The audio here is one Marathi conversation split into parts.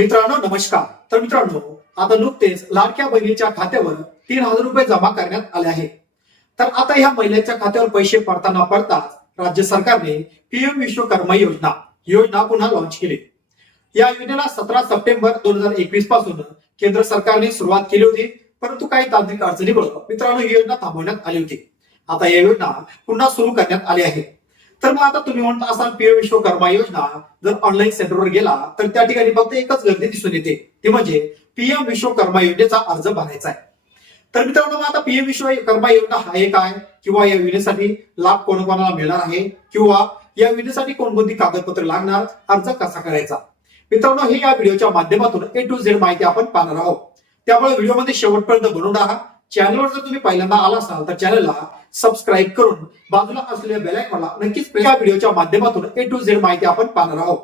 मित्रांनो नमस्कार. तर मित्रांनो आता नुकतेच लाडक्या बहिणीच्या खात्यावर तीन हजार रुपये जमा करण्यात आले आहे तर आता ह्या महिलेच्या खात्यावर पैसे पडताना पडताच राज्य सरकारने पीएम विश्वकर्मा योजना योजना पुन्हा लॉन्च केली. या योजनेला सतरा सप्टेंबर दोन हजार एकवीसपासून केंद्र सरकारने सुरुवात केली होती परंतु काही तांत्रिक अडचणीमुळे मित्रांनो ही योजना थांबवण्यात आली होती. आता या योजना पुन्हा सुरू करण्यात आली आहे. तर मग आता तुम्ही म्हणता असाल पीएम विश्वकर्मा योजना जर ऑनलाईन सेंटरवर गेला तर त्या ठिकाणी फक्त एकच गर्दी दिसून येते. ती म्हणजे पीएम विश्वकर्मा योजनेचा अर्ज भरायचा आहे. तर मित्रांनो मग आता पीएम विश्वकर्मा योजना आहे. काय किंवा या योजनेसाठी लाभ कोणाकोणाला मिळणार आहे? किंवा या योजनेसाठी कोणकोणती कागदपत्र लागणार? अर्ज कसा करायचा? मित्रांनो हे या व्हिडिओच्या माध्यमातून ए टू झेड माहिती आपण पाहणार आहोत. त्यामुळे व्हिडिओमध्ये शेवटपर्यंत बनवून राहा. चॅनलवर जर तुम्ही पहिल्यांदा आला असाल तर चॅनलला सबस्क्राईब करून बाजूला असलेल्या बेलायकॉनला नक्कीच या व्हिडिओच्या माध्यमातून ए टू झेड माहिती आपण पाहणार आहोत.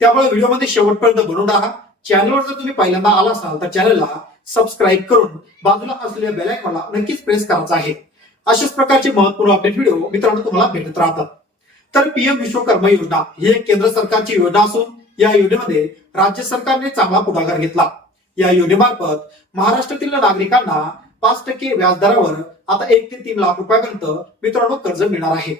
त्यामुळे व्हिडिओमध्ये शेवटपर्यंत बनवून राहा. चॅनलवर जर तुम्ही पहिल्यांदा आला असाल तर चॅनलला सबस्क्राईब करून बाजूला असलेल्या बेलायकॉनला नक्कीच प्रेस करायचा आहे. अशाच प्रकारचे महत्त्वपूर्ण अपडेट व्हिडिओ मित्रांनो तुम्हाला भेटत राहतात. तर पीएम विश्वकर्मा योजना ही एक केंद्र सरकारची योजना असून या योजनेमध्ये राज्य सरकारने चांगला पुढाकार घेतला. या योजनेमार्फत महाराष्ट्रातील नागरिकांना पाच टक्के व्याजदरावर आता एक ते तीन लाख रुपयापर्यंत मित्रांनो कर्ज मिळणार आहे.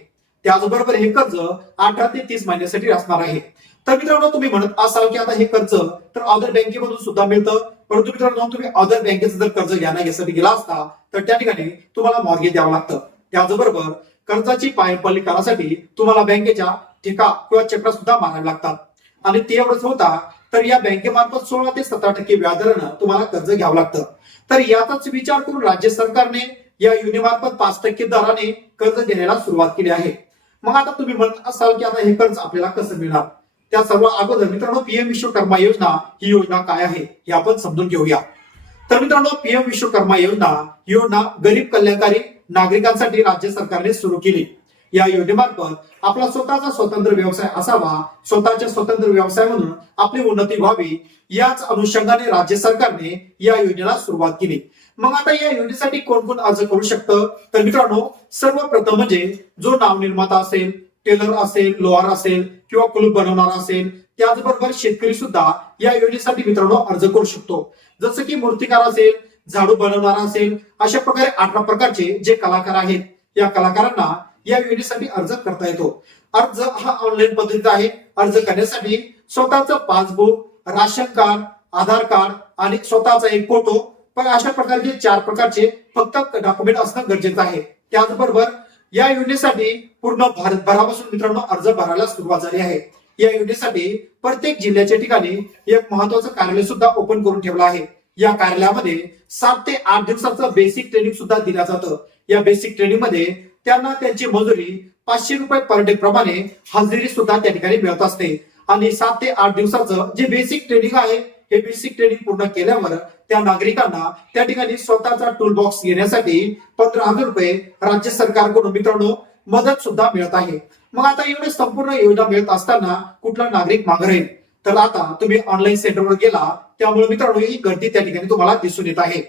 त्याचबरोबर हे कर्ज अठरा ते तीस महिन्यासाठी असणार आहे. तर मित्रांनो तुम्ही म्हणत असाल की आता हे कर्ज तर अदर बँकेमधून सुद्धा मिळतं. परंतु मित्रांनो तुम्ही अदर बँकेचं जर कर्ज घेण्यासाठी गेला असता तर त्या ठिकाणी तुम्हाला मॉर्गेज द्यावं लागतं. त्याचबरोबर कर्जाची पायपल्ली करासाठी तुम्हाला बँकेच्या ठिका किंवा चक्र सुद्धा मारावे लागतात. आणि ते एवढंच होता तर या बँकेमार्फत सोळा ते सतरा टक्के व्याजदरानं तुम्हाला कर्ज घ्यावं लागतं. तर याचाच विचार करून राज्य सरकारने या युनिमार्फत पाच टक्के दराने कर्ज देण्याला सुरुवात केली आहे. मग आता तुम्ही म्हणत असाल की आता हे कर्ज आपल्याला कसं मिळणार? त्या सर्व अगोदर मित्रांनो पीएम विश्वकर्मा योजना ही योजना काय आहे हे आपण समजून घेऊया. तर मित्रांनो पीएम विश्वकर्मा योजना ही योजना गरीब कल्याणकारी नागरिकांसाठी राज्य सरकारने सुरू केली. या योजनेमार्फत आपला स्वतःचा स्वतंत्र व्यवसाय असावा स्वतःच्या स्वतंत्र व्यवसाय म्हणून आपली उन्नती व्हावी याच अनुषंगाने राज्य सरकारने या योजनेला सुरुवात केली. मग आता या योजनेसाठी कोण कोण अर्ज करू शकतं? तर मित्रांनो सर्वप्रथम म्हणजे जो नावनिर्माता असेल टेलर असेल लोहार असेल किंवा कुलूप बनवणारा असेल त्याचबरोबर शेतकरी सुद्धा या योजनेसाठी मित्रांनो अर्ज करू शकतो. जसं की मूर्तिकार असेल झाडू बनवणारा असेल अशा प्रकारे अठरा प्रकारचे जे कलाकार आहेत या कलाकारांना या योजनेसाठी अर्ज करता येतो. अर्ज हा ऑनलाईन पद्धतीचा आहे. अर्ज करण्यासाठी स्वतःचं passbook ration card Aadhaar card आणि स्वतःचा एक फोटो पण अशा प्रकारचे चार प्रकारचे फक्त डॉक्युमेंट असणं गरजेचं आहे. त्याचबरोबर या योजनेसाठी पूर्ण भारतभरापासून मित्रांनो अर्ज भरायला सुरुवात झाली आहे. या योजनेसाठी प्रत्येक जिल्ह्याच्या ठिकाणी एक महत्वाचं कार्यालय सुद्धा ओपन करून ठेवलं आहे. या कार्यालयामध्ये सात ते आठ दिवसाचं बेसिक ट्रेनिंग सुद्धा दिलं जातं. या बेसिक ट्रेनिंगमध्ये त्यांना त्यांची मजुरी पाचशे रुपये पर डे प्रमाणे हजेरी सुद्धा त्या ठिकाणी मिळत असते. आणि सात ते आठ दिवसाचं जे बेसिक ट्रेनिंग आहे हे बेसिक ट्रेनिंग पूर्ण केल्यावर त्या नागरिकांना त्या ठिकाणी स्वतःचा टूल बॉक्स घेण्यासाठी पंधरा हजार रुपये राज्य सरकारकडून मित्रांनो मदत सुद्धा मिळत आहे. मग आता एवढे संपूर्ण योजना मिळत असताना कुठला नागरिक मागे राहील? तर आता तुम्ही ऑनलाईन सेंटरवर गेला त्यामुळे मित्रांनो ही गर्दी त्या ठिकाणी तुम्हाला दिसून येत आहे.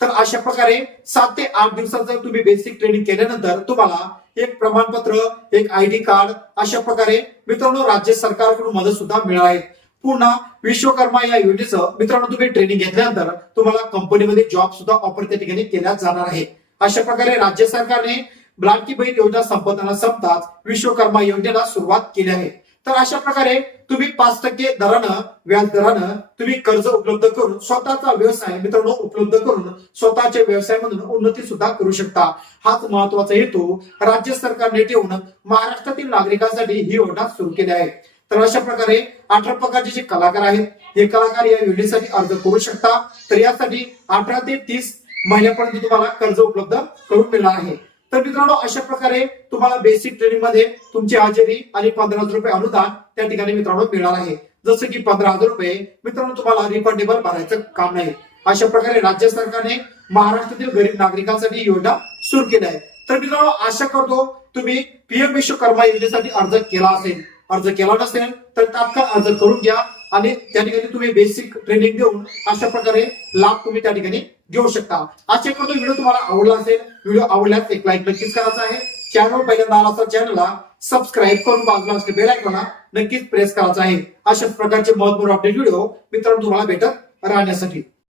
तर अशा प्रकारे सात ते आठ दिवसाचं तुम्ही बेसिक ट्रेनिंग केल्यानंतर तुम्हाला एक प्रमाणपत्र एक आय डी कार्ड अशा प्रकारे मित्रांनो राज्य सरकारकडून मदत सुद्धा मिळाली. आहे पुन्हा विश्वकर्मा या योजनेचं मित्रांनो तुम्ही ट्रेनिंग घेतल्यानंतर तुम्हाला कंपनीमध्ये जॉब सुद्धा ऑफर त्या ठिकाणी केल्या जाणार आहे. अशा प्रकारे राज्य सरकारने लाडकी बहीण योजना संपताना संपताच विश्वकर्मा योजनेला सुरुवात केली आहे. तर अशा प्रकारे तुम्ही पाच टक्के दरानं व्याज दरानं तुम्ही कर्ज उपलब्ध करून स्वतःचा व्यवसाय मित्रांनो उपलब्ध करून स्वतःच्या व्यवसायामधून उन्नती सुद्धा करू शकता. हाच महत्त्वाचा हेतू राज्य सरकारने ठेवून महाराष्ट्रातील नागरिकांसाठी ही योजना सुरू केली आहे. तर अशा प्रकारे अठरा प्रकारचे जे कलाकार आहेत हे कलाकार या योजनेसाठी अर्ज करू शकता. तर यासाठी अठरा ते तीस महिन्यापर्यंत तुम्हाला कर्ज उपलब्ध करून मिळणार आहे. तर मित्रांनो अशा प्रकारे तुम्हाला बेसिक ट्रेनिंगमध्ये तुमची हजेरी आणि पंधरा हजार रुपये अनुदान त्या ठिकाणी मित्रांनो मिळणार आहे. जसं की पंधरा हजार रुपये मित्रांनो तुम्हाला रिफंडेबल भरायचं काम नाही. अशा प्रकारे राज्य सरकारने महाराष्ट्रातील गरीब नागरिकांसाठी योजना सुरू केली आहे. तर मित्रांनो आशा करतो तुम्ही पीएम विश्वकर्मा योजनेसाठी अर्ज केला असेल. अर्ज केला नसेल तर तात्काळ अर्ज करून घ्या आणि त्या ठिकाणी तुम्ही बेसिक ट्रेनिंग देऊन अशा प्रकारे लाभ तुम्ही त्या ठिकाणी घेऊ शकता. असे करतो व्हिडिओ तुम्हाला आवडला असेल व्हिडिओ आवडल्यास एक लाईक नक्कीच करायचा आहे. चॅनल पहिल्यांदा आला तर चॅनलला सबस्क्राईब करून बाजूला असलेल्या बेल आयकॉनला नक्कीच प्रेस करायचा आहे. अशाच प्रकारचे महत्त्वपूर्ण अपडेट व्हिडिओ मित्रांनो तुम्हाला भेटत राहण्यासाठी.